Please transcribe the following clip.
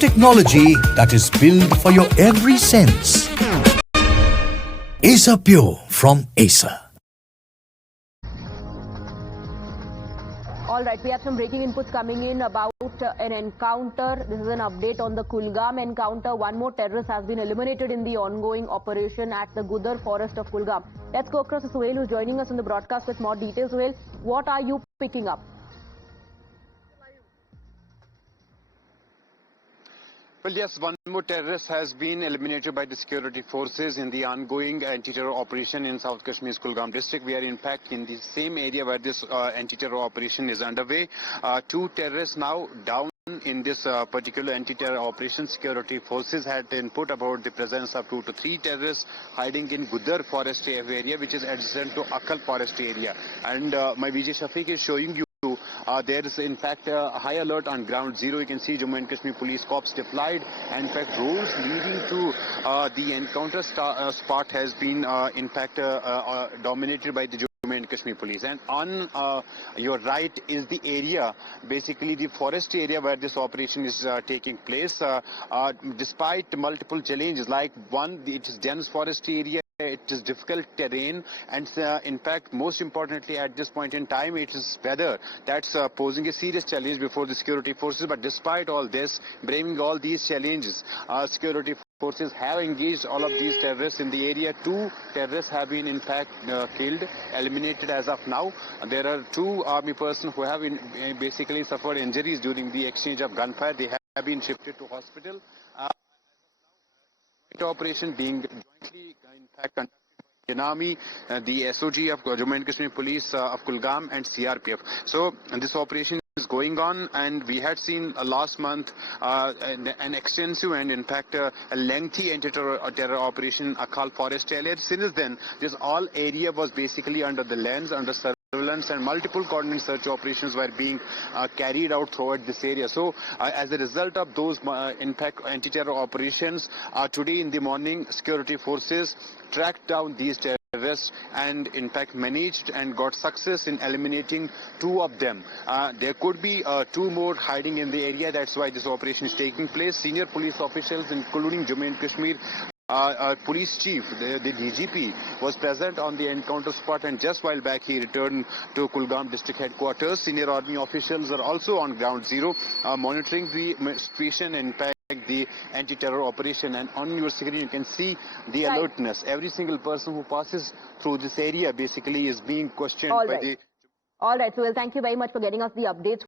technology that is built for your every sense. Acer Pure from Acer. All right, we have some breaking inputs coming in about an encounter. This is an update on the Kulgam encounter. One more terrorist has been eliminated in the ongoing operation at the Gudar forest of Kulgam. Let's go across to Suhail, who's joining us in the broadcast with more details. Suhail, what are you picking up? Well, yes, one more terrorist has been eliminated by the security forces in the ongoing anti-terror operation in South Kashmir's Kulgam district. We are in fact in the same area where this anti-terror operation is underway. Two terrorists now down in this particular anti-terror operation. Security forces had input about the presence of 2 to 3 terrorists hiding in Gudar forest area, which is adjacent to Akal forest area. And my Vijay Shafiq is showing you there is in fact a high alert on ground zero. You can see Jammu and Kashmir police corps deployed, and in fact roads leading to the encounter spot has been in fact dominated by the Jammu and Kashmir police. And on your right is the area, basically the forest area where this operation is taking place. Despite multiple challenges, like one, it is dense forest area. It is difficult terrain, and in fact, most importantly at this point in time, it is weather that's posing a serious challenge before the security forces. But despite all this, braving all these challenges, security forces have engaged all of these terrorists in the area. 2 terrorists have been in fact killed, eliminated as of now. There are 2 army persons who have basically suffered injuries during the exchange of gunfire. They have been shifted to hospital. Operation being jointly in fact conducted by the Army, the SOG of Jammu and Kashmir Police of Kulgam and CRPF. So this operation is going on, and we had seen last month an extensive and in fact a lengthy anti-terror operation Akal forest area. Since then, this all area was basically under the lens, under surveillance, and multiple coordinated search operations were being carried out throughout this area. So as a result of those in fact anti-terror operations, today in the morning security forces tracked down these terrorists and in fact managed and got success in eliminating 2 of them. There could be 2 more hiding in the area. That's why this operation is taking place. Senior police officials including Jammu and Kashmir police chief, the DGP, was present on the encounter spot, and just while back he returned to Kulgam district headquarters. Senior army officials are also on ground zero monitoring the situation and in fact the anti-terror operation. And on your screen you can see the alertness. Every single person who passes through this area basically is being questioned by the... All right, so well, thank you very much for getting us the updates.